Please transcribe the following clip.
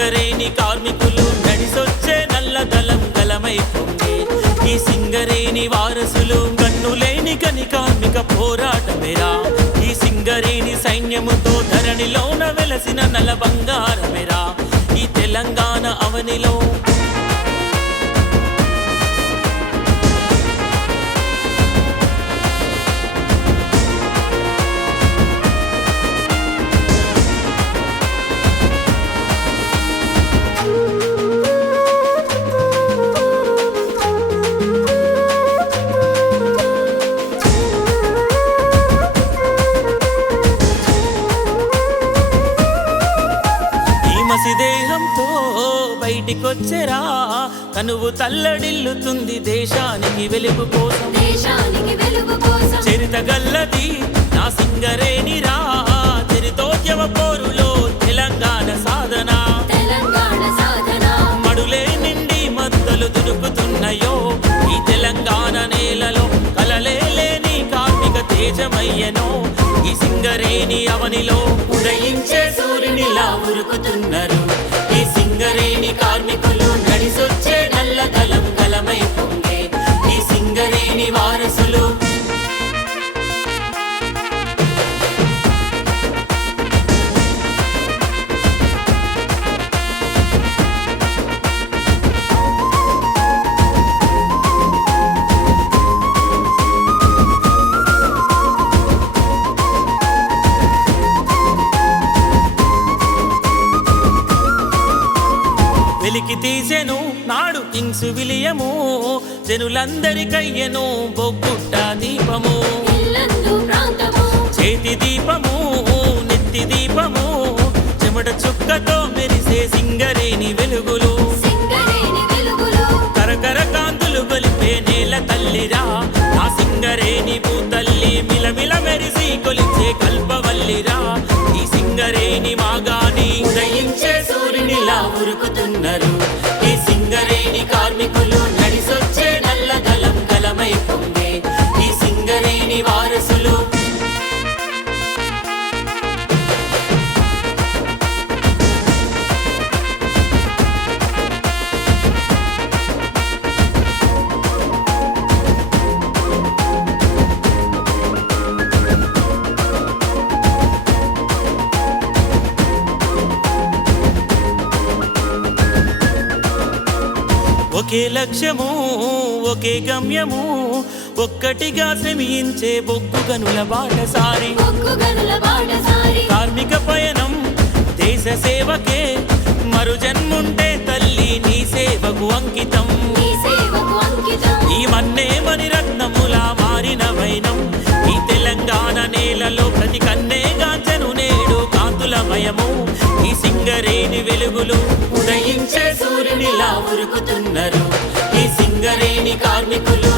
సింగరేణి కార్మికులు నడిసొచ్చే నల్లదలం గలమై పొంగే ఈ సింగరేణి వారసులు కన్నులేని కని కార్మిక పోరాటమేరా ఈ సింగరేణి సైన్యముతో ధరణిలోన వెలసిన నల్ల బంగారమేరా ఈ తెలంగాణ అవనిలో దేహంతో బయటికొచ్చెరా కనువు తల్లడిల్లుతుంది దేశానికి వెలుగు కోసం చరిత గల్లది నా సింగరేణిరా చరితోద్యమ పోరులో తెలంగాణ సాధన మడులే నిండి మద్దలు దుడుకుతున్నాయో ఈ తెలంగాణ నేలలో కలలే లేని కార్మిక తేజమయ్యనో ఈ సింగరేణి అవనిలో ఉదయించే సూర్యునిలా ఉరుకుతున్నారు ఈ సింగరేణి కార్మికులు నడిసొచ్చే నల్లదలం గలమై పొంగే ఈ సింగరేణి వారసులు వెలికి తీసెను నాడు కింగ్స్ విలియము జనులందరికయ్యను బొగ్గుట్ట దీపము చేతి దీపము నెత్తి దీపము చెమట చుక్కతో మెరిసే సింగరేణి వెలుగులు కరకర కాంతులు గొలిపే నేల తల్లిరా ఆ సింగరేణి భూతల్లి మిలమిల మెరిసి కొలిచే కల్పవల్లిరా ఈ సింగరేణి మాగాని ఉదయించే సూర్యునిలా ఉరుకుతున్నారు ఈ సింగరేణి కార్మికులు నడిసొచ్చే నల్లదలం గలమై పొంగే ఈ సింగరేణి వారసులు ఒకే లక్ష్యము ఒకే గమ్యము ఒక్కటిగా శ్రమించే బొగ్గు గనుల బాటసారి కార్మిక పయనం దేశ సేవకే మరు జన్ముంటే తల్లి నీ సేవకు అంకితం ఈ మన్నే మణిరత్నములా మారిన వైనం ఈ తెలంగాణ నేలలో ప్రతి కన్నే గాంచను నేడు కాంతులమయము ఈ సింగరేణి వెలుగులు ఉదయించే సూర్యునిలా ఉరుకుతున్నారు ఈ సింగరేణి కార్మికులు